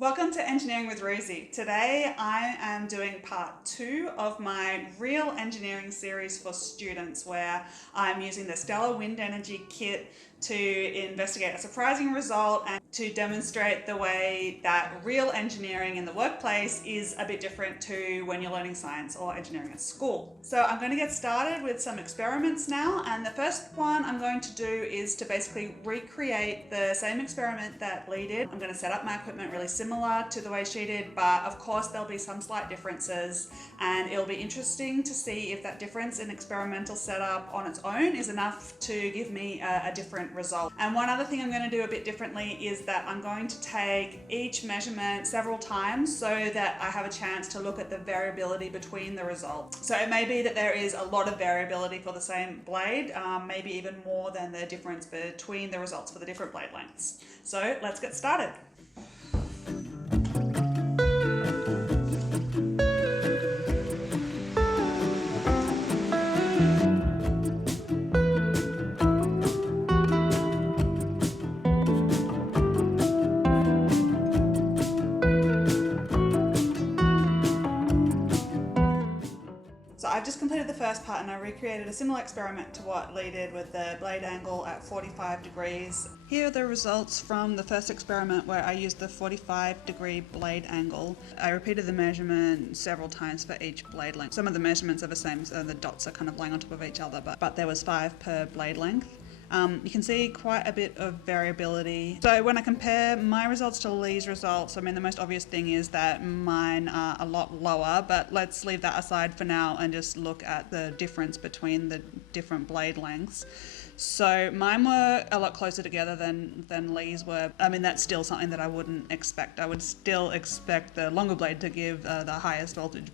Welcome to Engineering with Rosie. Today I am doing part 2 of my real engineering series for students where I'm using the STELR Wind Energy Kit to investigate a surprising result and to demonstrate the way that real engineering in the workplace is a bit different to when you're learning science or engineering at school. So I'm going to get started with some experiments now, and the first one I'm going to do is to basically recreate the same experiment that Lee did. I'm going to set up my equipment really similar to the way she did, but of course there'll be some slight differences, and it'll be interesting to see if that difference in experimental setup on its own is enough to give me a different result. And one other thing I'm going to do a bit differently is that I'm going to take each measurement several times so that I have a chance to look at the variability between the results. So it may be that there is a lot of variability for the same blade, maybe even more than the difference between the results for the different blade lengths. So let's get started. So I've just completed the first part and I recreated a similar experiment to what Lee did with the blade angle at 45 degrees. Here are the results from the first experiment where I used the 45-degree blade angle. I repeated the measurement several times for each blade length. Some of the measurements are the same, so the dots are kind of laying on top of each other, but there was 5 per blade length. You can see quite a bit of variability. So when I compare my results to Lee's results, I mean, the most obvious thing is that mine are a lot lower, but let's leave that aside for now and just look at the difference between the different blade lengths. So mine were a lot closer together than Lee's were. I mean, that's still something that I wouldn't expect. I would still expect the longer blade to give the highest voltage,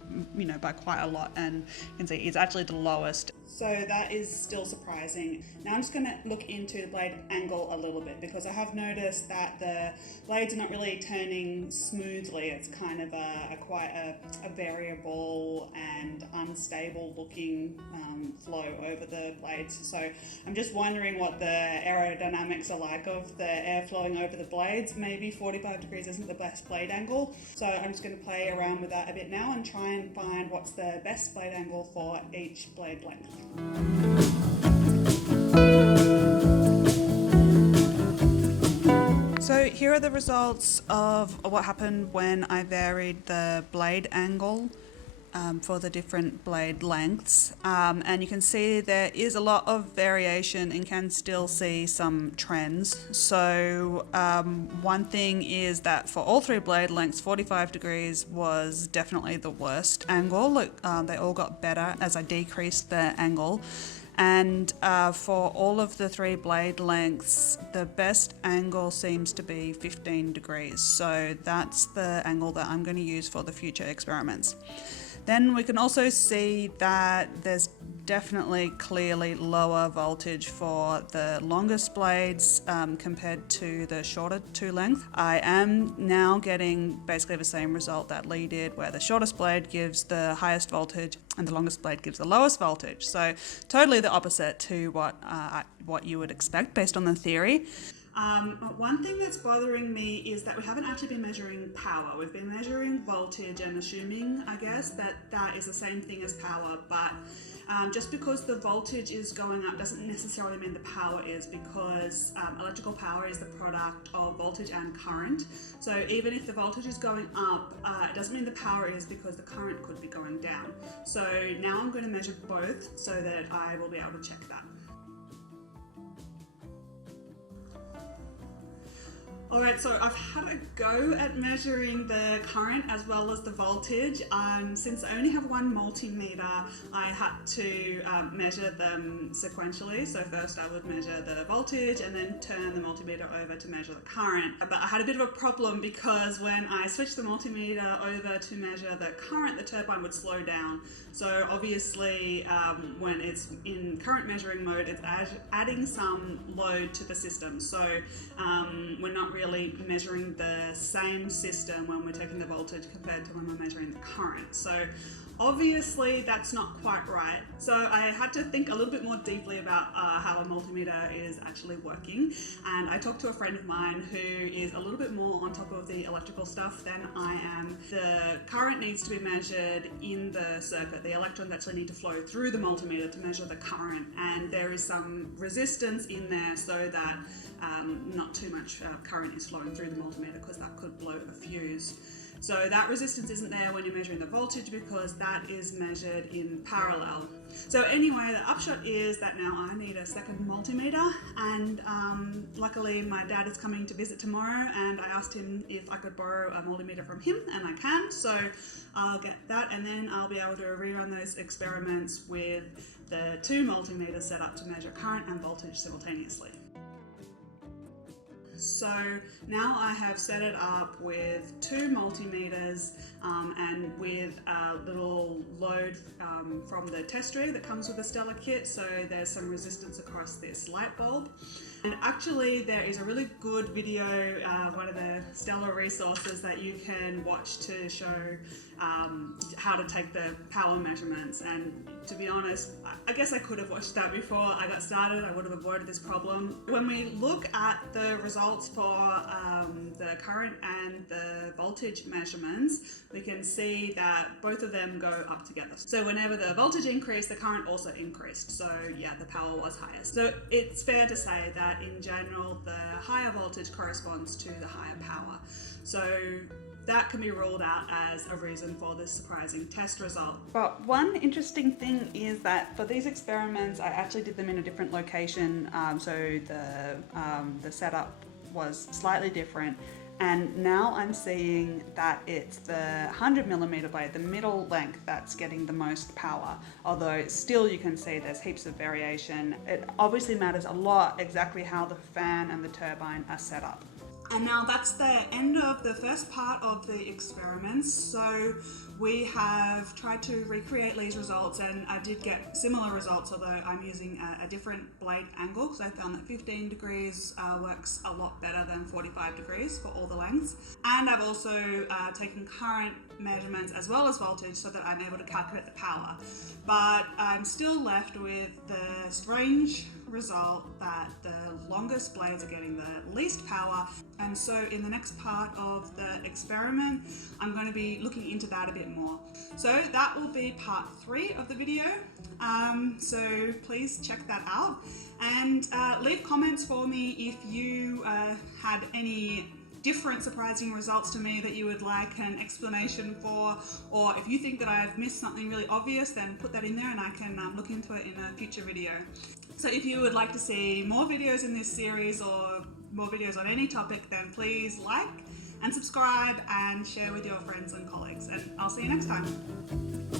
by quite a lot, and you can see it's actually the lowest. So that is still surprising. Now I'm just going to look into the blade angle a little bit, because I have noticed that the blades are not really turning smoothly. It's kind of quite a variable and unstable looking flow over the blades. So I'm just wondering what the aerodynamics are like of the air flowing over the blades. Maybe 45 degrees isn't the best blade angle. So I'm just going to play around with that a bit now and try and find what's the best blade angle for each blade length. So here are the results of what happened when I varied the blade angle for the different blade lengths, and you can see there is a lot of variation and can still see some trends. So one thing is that for all 3 blade lengths, 45 degrees was definitely the worst angle. Look, they all got better as I decreased the angle. And for all of the 3 blade lengths, the best angle seems to be 15 degrees. So that's the angle that I'm going to use for the future experiments. Then we can also see that there's definitely clearly lower voltage for the longest blades compared to the shorter 2 length. I am now getting basically the same result that Lee did, where the shortest blade gives the highest voltage and the longest blade gives the lowest voltage. So totally the opposite to what you would expect based on the theory. One thing that's bothering me is that we haven't actually been measuring power. We've been measuring voltage and assuming, I guess, that that is the same thing as power, but just because the voltage is going up doesn't necessarily mean the power is, because electrical power is the product of voltage and current. So even if the voltage is going up, it doesn't mean the power is, because the current could be going down. So now I'm going to measure both so that I will be able to check that. Alright, so I've had a go at measuring the current as well as the voltage. Since I only have one multimeter, I had to measure them sequentially. So first I would measure the voltage and then turn the multimeter over to measure the current. But I had a bit of a problem, because when I switched the multimeter over to measure the current, the turbine would slow down. So obviously when it's in current measuring mode, it's adding some load to the system. So we're not really measuring the same system when we're taking the voltage compared to when we're measuring the current. So Obviously, that's not quite right. So I had to think a little bit more deeply about how a multimeter is actually working. And I talked to a friend of mine who is a little bit more on top of the electrical stuff than I am. The current needs to be measured in the circuit. The electrons actually need to flow through the multimeter to measure the current. And there is some resistance in there so that not too much current is flowing through the multimeter, because that could blow a fuse. So that resistance isn't there when you're measuring the voltage, because that is measured in parallel. So anyway, the upshot is that now I need a second multimeter, and luckily my dad is coming to visit tomorrow, and I asked him if I could borrow a multimeter from him, and I can. So I'll get that, and then I'll be able to rerun those experiments with the 2 multimeters set up to measure current and voltage simultaneously. So now I have set it up with 2 multimeters and with a little load from the test rig that comes with the STELR kit, so there's some resistance across this light bulb. And actually there is a really good video, one of the STELR resources that you can watch to show how to take the power measurements. And to be honest, I guess I could have watched that before I got started. I would have avoided this problem. When we look at the results for the current and the voltage measurements, we can see that both of them go up together. So whenever the voltage increased, the current also increased. So yeah, the power was higher. So it's fair to say that in general, the higher voltage corresponds to the higher power. So that can be ruled out as a reason for this surprising test result. But one interesting thing is that for these experiments, I actually did them in a different location, so the setup was slightly different. And now I'm seeing that it's the 100mm blade, the middle length, that's getting the most power. Although still you can see there's heaps of variation. It obviously matters a lot exactly how the fan and the turbine are set up. And now that's the end of the first part of the experiments. So we have tried to recreate these results, and I did get similar results, although I'm using a different blade angle, because I found that 15 degrees works a lot better than 45 degrees for all the lengths. And I've also taken current measurements as well as voltage so that I'm able to calculate the power. But I'm still left with the strange result that the longest blades are getting the least power. And so in the next part of the experiment, I'm going to be looking into that a bit more. So that will be part 3 of the video. So please check that out, and leave comments for me if you had any different surprising results to me that you would like an explanation for, or if you think that I've missed something really obvious, then put that in there and I can look into it in a future video. So if you would like to see more videos in this series or more videos on any topic, then please like and subscribe and share with your friends and colleagues, and I'll see you next time.